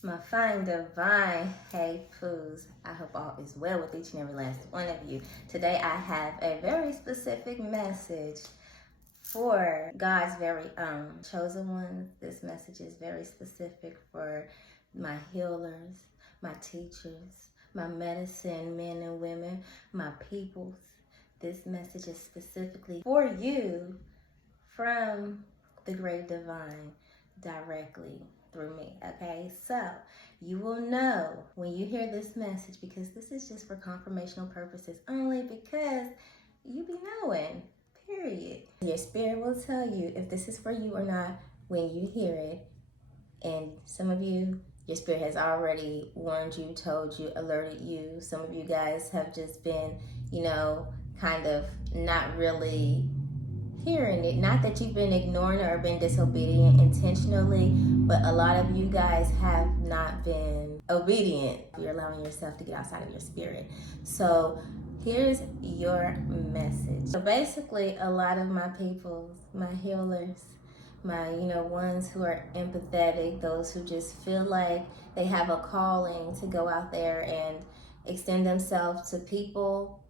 My fine divine, hey poos. I hope all is well with each and every last one of you. Today I have a very specific message for God's very own chosen ones. This message is very specific for my healers, my teachers, my medicine men and women, my peoples. This message is specifically for you from the great divine directly through me. Okay, so you will know when you hear this message, because this is just for confirmational purposes only, because you be knowing, period. Your spirit will tell you if this is for you or not when you hear it. And some of you, your spirit has already warned you, told you, alerted you. Some of you guys have just been, kind of not really hearing it. Not that you've been ignoring it or been disobedient intentionally, but a lot of you guys have not been obedient. You're allowing yourself to get outside of your spirit. So here's your message. So basically, a lot of my peoples, my healers, my ones who are empathetic, those who just feel like they have a calling to go out there and extend themselves to people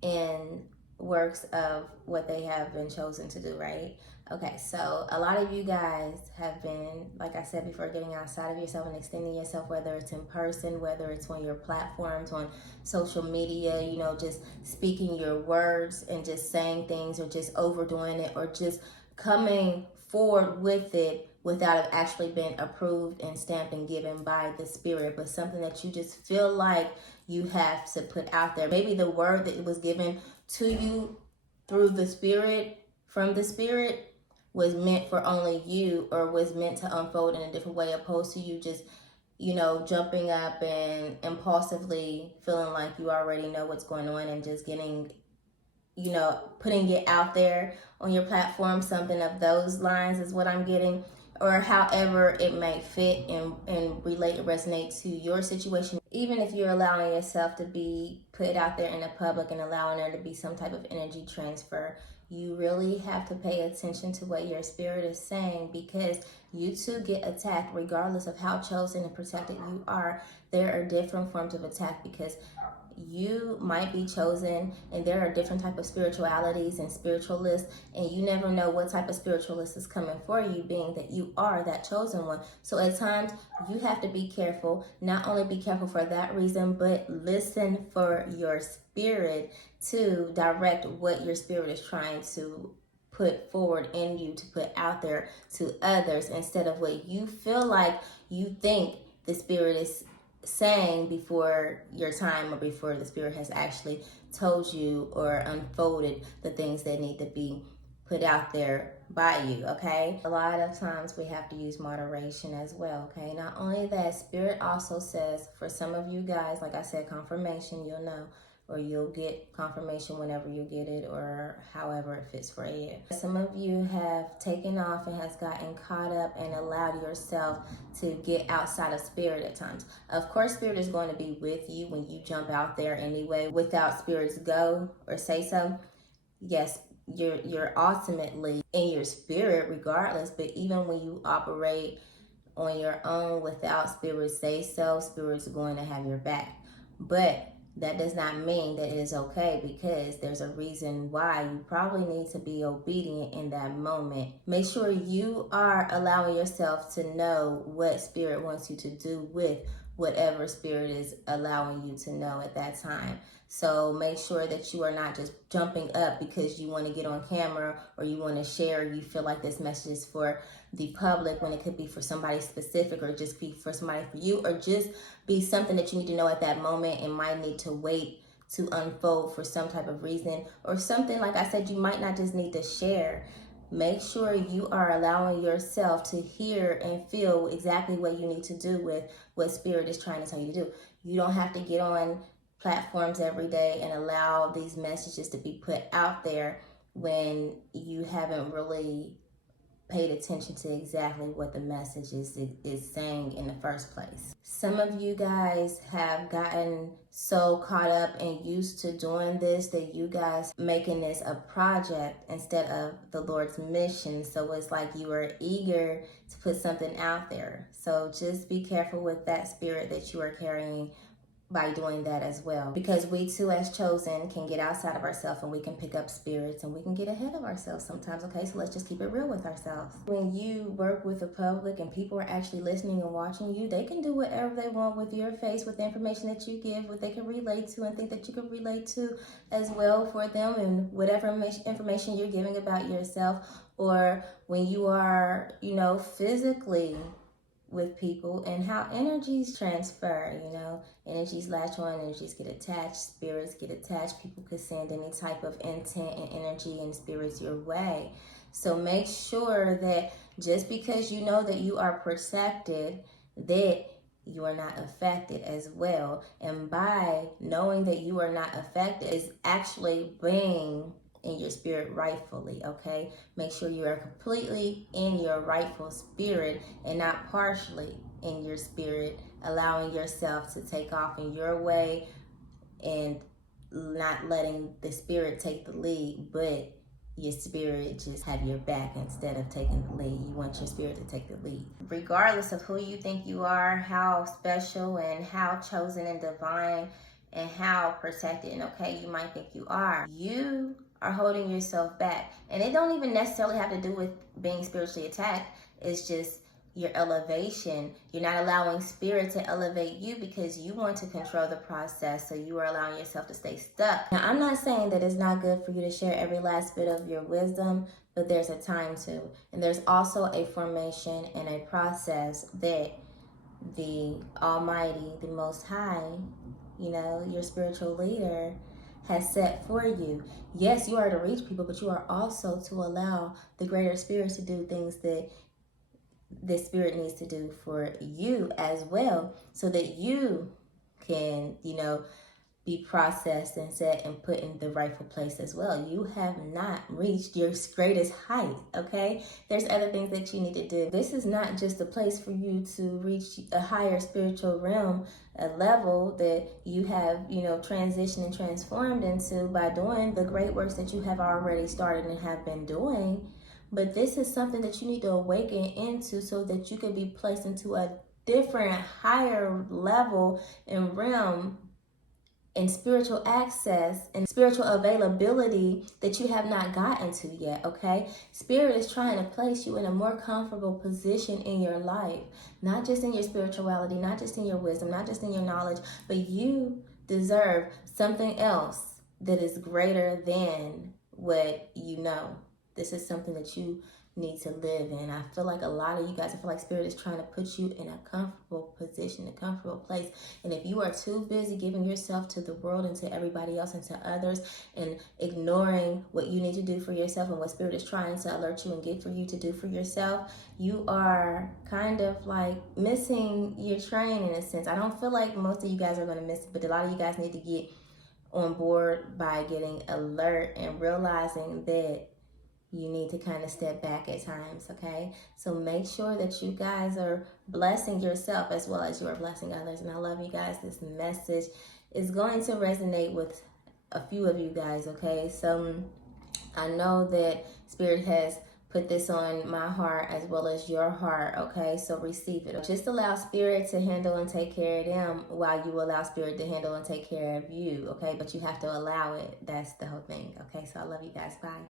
in works of what they have been chosen to do, right? Okay, so a lot of you guys have been, like I said before, getting outside of yourself and extending yourself, whether it's in person, whether it's on your platforms, on social media, just speaking your words and just saying things, or just overdoing it, or just coming forward with it without it actually being approved and stamped and given by the spirit, but something that you just feel like you have to put out there. Maybe the word that was given to you through the spirit, from the spirit, was meant for only you, or was meant to unfold in a different way, opposed to you just jumping up and impulsively feeling like you already know what's going on and just getting, putting it out there on your platform. Something of those lines is what I'm getting, or however it may fit and relate and resonate to your situation. Even if you're allowing yourself to be put out there in the public and allowing there to be some type of energy transfer, you really have to pay attention to what your spirit is saying, because you too get attacked regardless of how chosen and protected you are. There are different forms of attack, because you might be chosen and there are different type of spiritualities and spiritualists, and you never know what type of spiritualist is coming for you, being that you are that chosen one. So at times you have to be careful. Not only be careful for that reason, but listen for your spirit to direct what your spirit is trying to put forward in you, to put out there to others, instead of what you feel like you think the spirit is saying before your time, or before the spirit has actually told you or unfolded the things that need to be put out there by you. Okay, a lot of times we have to use moderation as well. Okay, not only that, spirit also says, for some of you guys, like I said, confirmation, you'll know, or you'll get confirmation whenever you get it, or however it fits for you. Some of you have taken off and has gotten caught up and allowed yourself to get outside of spirit at times. Of course, spirit is going to be with you when you jump out there anyway. Without spirit's go or say so, yes, you're ultimately in your spirit regardless. But even when you operate on your own without spirit say so, spirit's going to have your back. But that does not mean that it is okay, because there's a reason why. You probably need to be obedient in that moment. Make sure you are allowing yourself to know what spirit wants you to do with whatever spirit is allowing you to know at that time. So make sure that you are not just jumping up because you want to get on camera, or you want to share, you feel like this message is for the public, when it could be for somebody specific, or just be for somebody for you, or just be something that you need to know at that moment and might need to wait to unfold for some type of reason, or something, like I said, you might not just need to share. Make sure you are allowing yourself to hear and feel exactly what you need to do with what spirit is trying to tell you to do. You don't have to get on platforms every day and allow these messages to be put out there when you haven't really paid attention to exactly what the message is saying in the first place. Some of you guys have gotten so caught up and used to doing this that you guys making this a project instead of the Lord's mission. So it's like you are eager to put something out there. So just be careful with that spirit that you are carrying by doing that as well, because we too as chosen can get outside of ourselves and we can pick up spirits and we can get ahead of ourselves sometimes. Okay, so let's just keep it real with ourselves. When you work with the public and people are actually listening and watching you, they can do whatever they want with your face, with the information that you give, what they can relate to and think that you can relate to as well for them, and whatever information you're giving about yourself. Or when you are, physically with people, and how energies transfer, energies latch on, energies get attached, spirits get attached. People could send any type of intent and energy and spirits your way. So make sure that just because you know that you are protected, that you are not affected as well. And by knowing that you are not affected is actually being in your spirit rightfully, okay? Make sure you are completely in your rightful spirit and not partially in your spirit, allowing yourself to take off in your way and not letting the spirit take the lead, but your spirit just have your back instead of taking the lead. You want your spirit to take the lead. Regardless of who you think you are, how special and how chosen and divine and how protected and okay you might think you are holding yourself back. And it don't even necessarily have to do with being spiritually attacked. It's just your elevation. You're not allowing spirit to elevate you because you want to control the process. So you are allowing yourself to stay stuck. Now, I'm not saying that it's not good for you to share every last bit of your wisdom, but there's a time to. And there's also a formation and a process that the Almighty, the Most High, your spiritual leader has set for you. Yes, you are to reach people, but you are also to allow the greater spirit to do things that the spirit needs to do for you as well, so that you can, be processed and set and put in the rightful place as well. You have not reached your greatest height, okay? There's other things that you need to do. This is not just a place for you to reach a higher spiritual realm, a level that you have, transitioned and transformed into by doing the great works that you have already started and have been doing. But this is something that you need to awaken into so that you can be placed into a different, higher level and realm and spiritual access and spiritual availability that you have not gotten to yet, okay? Spirit is trying to place you in a more comfortable position in your life, not just in your spirituality, not just in your wisdom, not just in your knowledge, but you deserve something else that is greater than what you know. This is something that you need to live in. I feel like a lot of you guys, I feel like Spirit is trying to put you in a comfortable position, a comfortable place. And if you are too busy giving yourself to the world and to everybody else and to others and ignoring what you need to do for yourself and what Spirit is trying to alert you and get for you to do for yourself, you are kind of like missing your train in a sense. I don't feel like most of you guys are going to miss it, but a lot of you guys need to get on board by getting alert and realizing that you need to kind of step back at times, okay? So make sure that you guys are blessing yourself as well as you are blessing others. And I love you guys. This message is going to resonate with a few of you guys, okay? So I know that Spirit has put this on my heart as well as your heart, okay? So receive it. Just allow Spirit to handle and take care of them while you allow Spirit to handle and take care of you, okay? But you have to allow it. That's the whole thing, okay? So I love you guys. Bye.